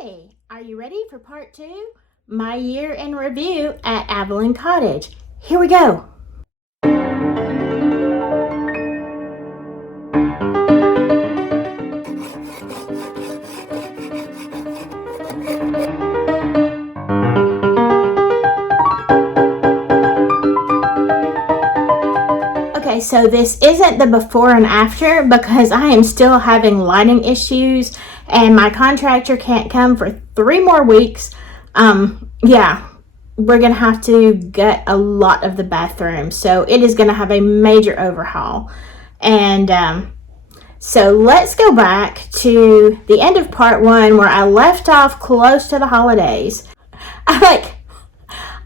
Hey, are you ready for part 2? My year in review at Avalin Cottage. Here we go. Okay, so this isn't the before and after because I am still having lighting issues and my contractor can't come for 3 more weeks. Yeah, we're gonna have to gut a lot of the bathroom, so it is gonna have a major overhaul. And so let's go back to the end of part 1 where I left off close to the holidays. I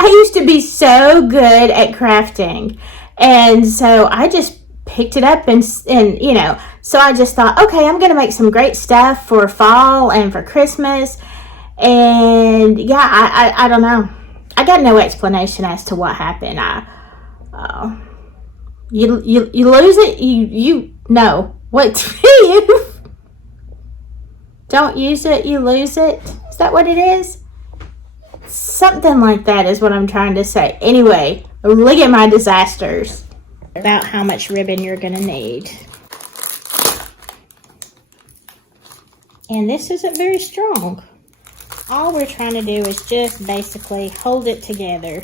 used to be so good at crafting, and so I just picked it up and you know, so I just thought, okay, I'm gonna make some great stuff for fall and for Christmas. And yeah, I don't know, I got no explanation as to what happened. You lose it, you know what you don't use it, you lose it. Is that what it is? Something like that is what I'm trying to say. Anyway, look at my disasters. About how much ribbon you're gonna need. And this isn't very strong. All we're trying to do is just basically hold it together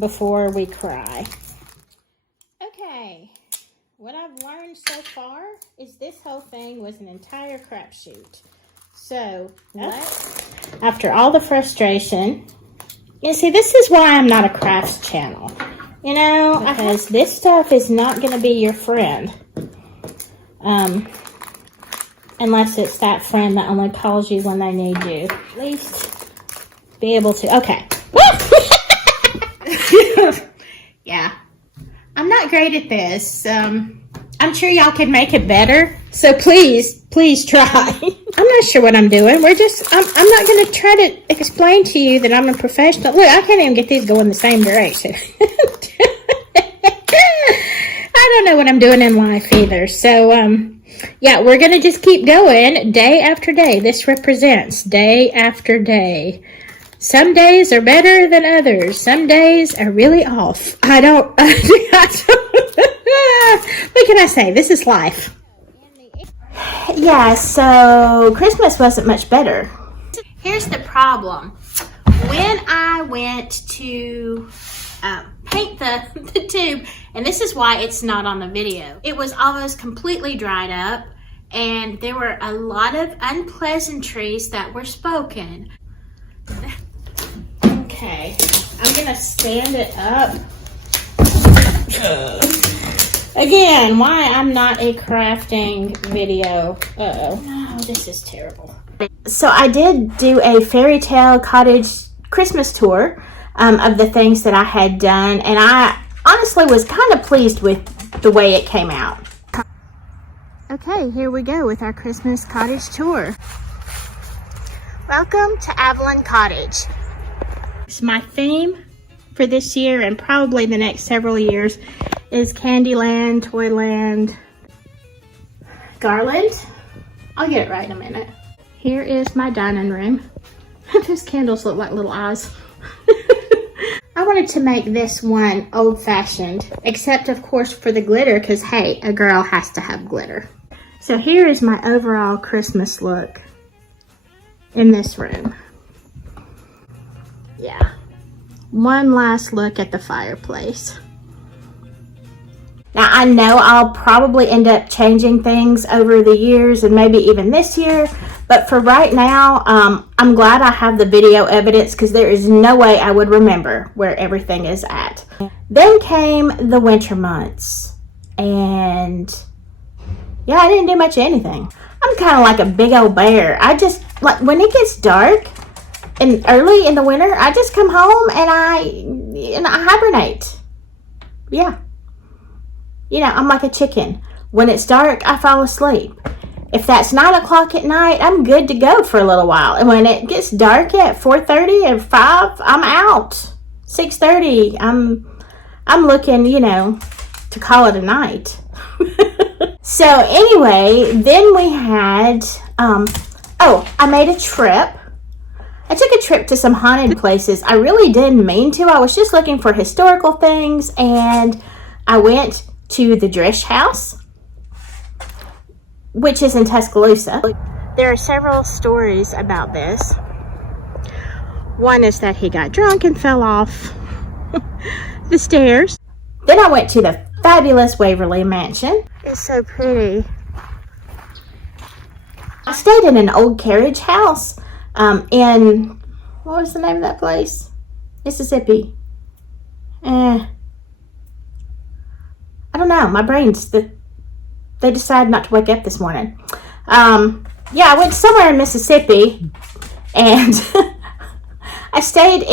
before we cry. Okay, what I've learned so far is this whole thing was an entire crapshoot. So, after all the frustration, you see, this is why I'm not a crafts channel. You know, because this stuff is not going to be your friend. Unless it's that friend that only calls you when they need you. At least be able to. Okay. Yeah. I'm not great at this. I'm sure y'all can make it better. So please try. I'm not sure what I'm doing. I'm not going to try to explain to you that I'm a professional. Look, I can't even get these going the same direction. I don't know what I'm doing in life either. So, yeah, we're going to just keep going day after day. This represents day after day. Some days are better than others. Some days are really off. I don't what can I say? This is life. Yeah, so Christmas wasn't much better. Here's the problem. When I went to paint the tube, and this is why it's not on the video, it was almost completely dried up, and there were a lot of unpleasantries that were spoken. Okay, I'm gonna stand it up. Again, why I'm not a crafting video. Uh-oh. No, this is terrible. So I did do a fairy tale cottage Christmas tour of the things that I had done, and I honestly was kind of pleased with the way it came out. Okay, here we go with our Christmas cottage tour. Welcome to Avalin Cottage. So my theme for this year and probably the next several years is Candyland, Toyland, Garland. I'll get it right in a minute. Here is my dining room. Those candles look like little eyes. I wanted to make this one old-fashioned, except of course for the glitter, because hey, a girl has to have glitter. So here is my overall Christmas look in this room. Yeah. One last look at the fireplace. Now I know I'll probably end up changing things over the years and maybe even this year, but for right now, I'm glad I have the video evidence because there is no way I would remember where everything is at. Then came the winter months, and yeah, I didn't do much of anything. I'm kind of like a big old bear. I just, like, when it gets dark and early in the winter, I just come home and I hibernate. Yeah. You know, I'm like a chicken. When it's dark, I fall asleep. If that's 9 o'clock at night, I'm good to go for a little while. And when it gets dark at 4:30 or 5, I'm out. 6:30, I'm looking, you know, to call it a night. So anyway, then we had, I made a trip I took a trip to some haunted places. I really didn't mean to. I was just looking for historical things, and I went to the Drish House, which is in Tuscaloosa. There are several stories about this. One is that he got drunk and fell off the stairs. Then I went to the fabulous Waverly Mansion. It's so pretty. I stayed in an old carriage house in, what was the name of that place? Mississippi. I don't know. My brain's, they decided not to wake up this morning. Yeah, I went somewhere in Mississippi, and I stayed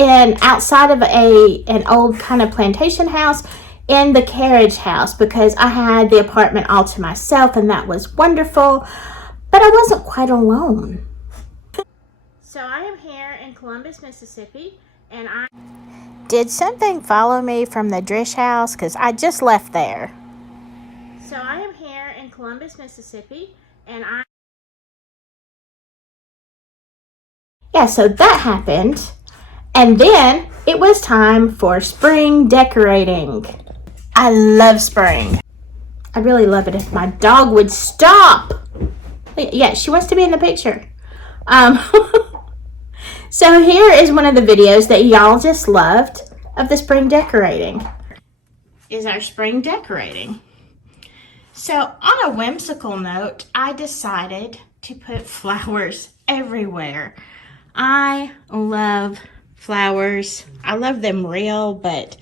outside of an old kind of plantation house in the carriage house because I had the apartment all to myself, and that was wonderful, but I wasn't quite alone. So I am here in Columbus, Mississippi, and did something follow me from the Drish House? Because I just left there. So I am here in Columbus, Mississippi, and yeah, so that happened. And then it was time for spring decorating. I love spring. I really love it if my dog would stop. Yeah, she wants to be in the picture. So here is one of the videos that y'all just loved of the spring decorating. Is our spring decorating. So on a whimsical note, I decided to put flowers everywhere. I love flowers. I love them real, but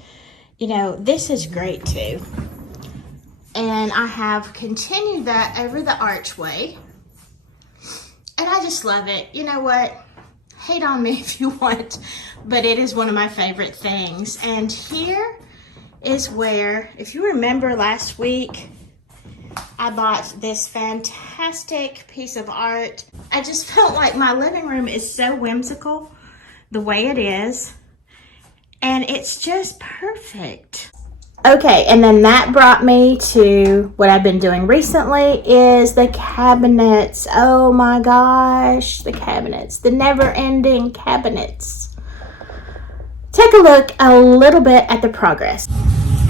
you know, this is great too. And I have continued that over the archway. And I just love it. You know what? Hate on me if you want, but it is one of my favorite things. And here is where, if you remember last week, I bought this fantastic piece of art. I just felt like my living room is so whimsical the way it is, and it's just perfect. Okay, and then that brought me to what I've been doing recently is the cabinets. Oh my gosh, the cabinets, the never-ending cabinets. Take a look a little bit at the progress.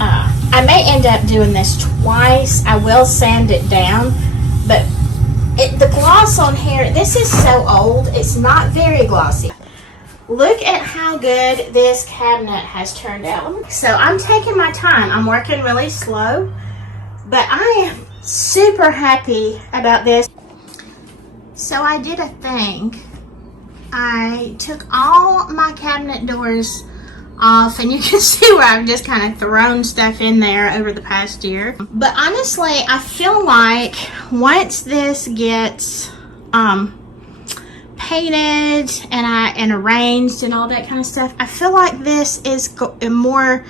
I may end up doing this twice. I will sand it down, but the gloss on here, this is so old, it's not very glossy. Look at how good this cabinet has turned out. So I'm taking my time. I'm working really slow, but I am super happy about this. So I did a thing. I took all my cabinet doors off, and you can see where I've just kind of thrown stuff in there over the past year. But honestly, I feel like once this gets painted and arranged and all that kind of stuff, I feel like this is more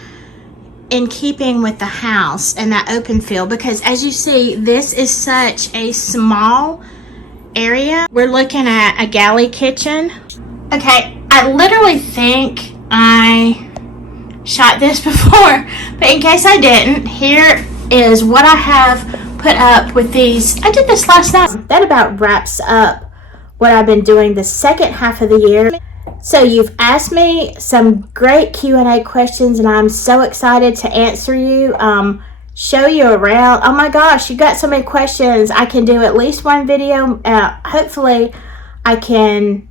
in keeping with the house and that open feel, because as you see, this is such a small area. We're looking at a galley kitchen. Okay, I literally think I shot this before, but in case I didn't, here is what I have put up with these. I did this last night. That about wraps up what I've been doing the second half of the year. So you've asked me some great Q&A questions, and I'm so excited to answer you, show you around. Oh my gosh, you got so many questions. I can do at least one video. Hopefully I can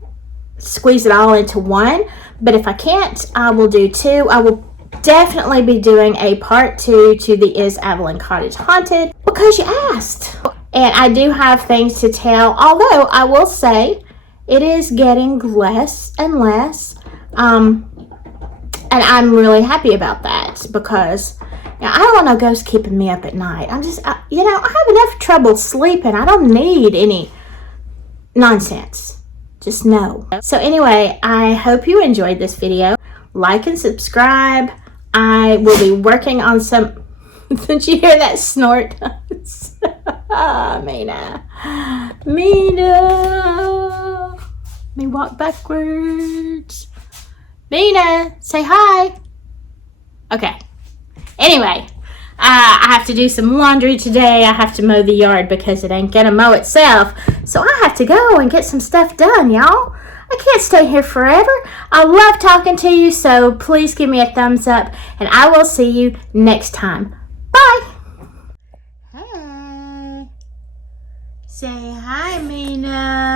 squeeze it all into one, but if I can't, I will do two. I will definitely be doing a part 2 to the Is Avalin Cottage Haunted, because you asked. And I do have things to tell, although I will say it is getting less and less. And I'm really happy about that, because I don't want no ghost keeping me up at night. I have enough trouble sleeping. I don't need any nonsense. Just no. So anyway, I hope you enjoyed this video. Like and subscribe. I will be working on some... Did you hear that snort? Mina. Let me walk backwards. Mina, say hi. Okay. Anyway, I have to do some laundry today. I have to mow the yard because it ain't gonna mow itself. So I have to go and get some stuff done, y'all. I can't stay here forever. I love talking to you, so please give me a thumbs up, and I will see you next time. Bye. Hey. Say hi, Mina.